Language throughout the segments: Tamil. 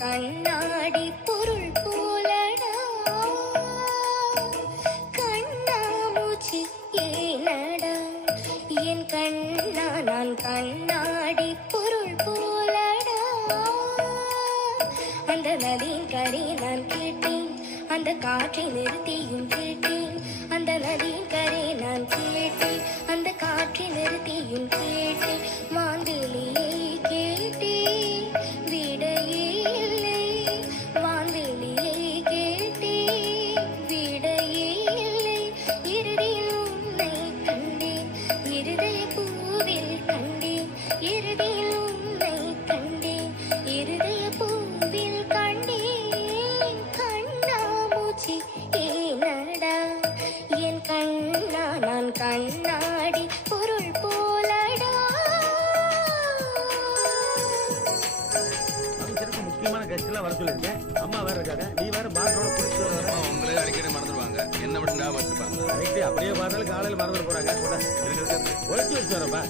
கண்ணாடி பொருள் போலடா கண்ணாமூச்சி ஏனடா என் கண்ணா நான் கண்ணாடி பொருள் போலடா அந்த நதியின் கரை நான் கேட்டேன் அந்த காற்றை நிறுத்தியும் கேட்டேன் அந்த நதியின் கரை நான் கேட்டேன் அந்த காற்றை நிறுத்தியும் கேட்டேன் மாந்திலியை கேட்டேன் விடையே இல்லை வான்வெளியை கேட்டேன் விடையே இல்லை இறுதியில் உன்னை கண்டேன் இருதய பூவில் கண்டேன் இறுதியில் உன்னை கண்டேன் இருதய பூவில் கண்டேன் கண்ணாமூச்சி ஏனடா என் கண்ணா நான் கண்ணாடி பொருள் போலடா. முக்கியமான கட்சியெல்லாம் வர சொல்லிருக்கேன். அம்மா வேற இருக்காங்க, நீ வேற பாட்டோட குடிச்சு வர. உங்களே அடிக்கடி மறந்துடுவாங்க, என்ன மட்டும் ஞாபகம் வச்சுப்பாங்க. அப்படியே பார்த்தாலும் காலையில் மறந்துட போறாங்க. ஒழிச்சு வச்சு வரப்பா.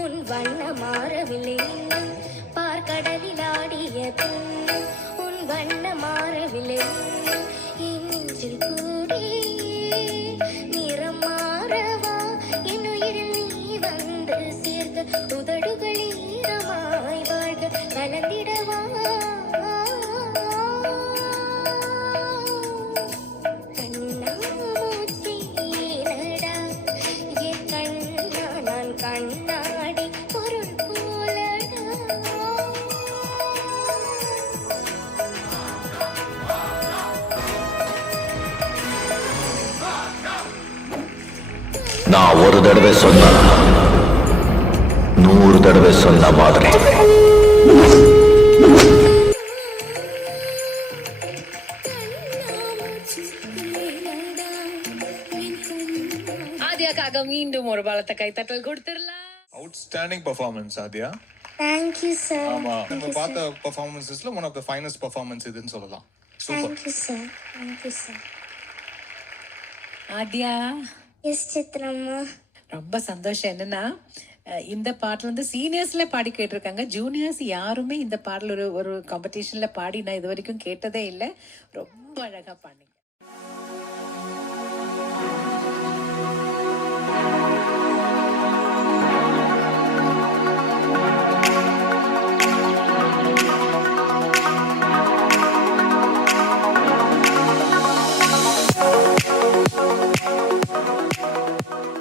உன் வண்ண மாறவில்லை இன்னும் பார்க்கடலில் ஆடிய பின்னும் உன் வண்ண மாறவில்லை இன்னும் கூடி நிறம் மாறவா என்னுயிரில் நீ வந்து சேர்க்க உதடுகள் ஈரமாய் வாழ்க கலந்திடவா கண்ணாடி பொருள் போலடா. நான் ஒரு தடவை சொன்ன 100 தடவை சொன்ன மாதிரி. ஆதியாக்காக மீண்டும் ஒரு பலத்த கைத்தட்டல் கொடுத்துடலாம். Outstanding performance, Adya. Thank you, sir. ஆமா, நம்ம பார்த்த performancesல one of the finest performance இதுன்னு சொல்லலாம். Super. Thank you, sir. Thank you, sir. Aadhiya, yes Chitramma. ரொம்ப சந்தோஷம். என்னன்னா இந்த பாட்டில் வந்து சீனியர்ஸ்ல பாடி கேட்டிருக்காங்க, ஜூனியர்ஸ் யாருமே இந்த பாடல் ஒரு காம்படிஷன்ல பாடி நான் இது வரைக்கும் கேட்டதே இல்லை. ரொம்ப அழகா பாடிங்க.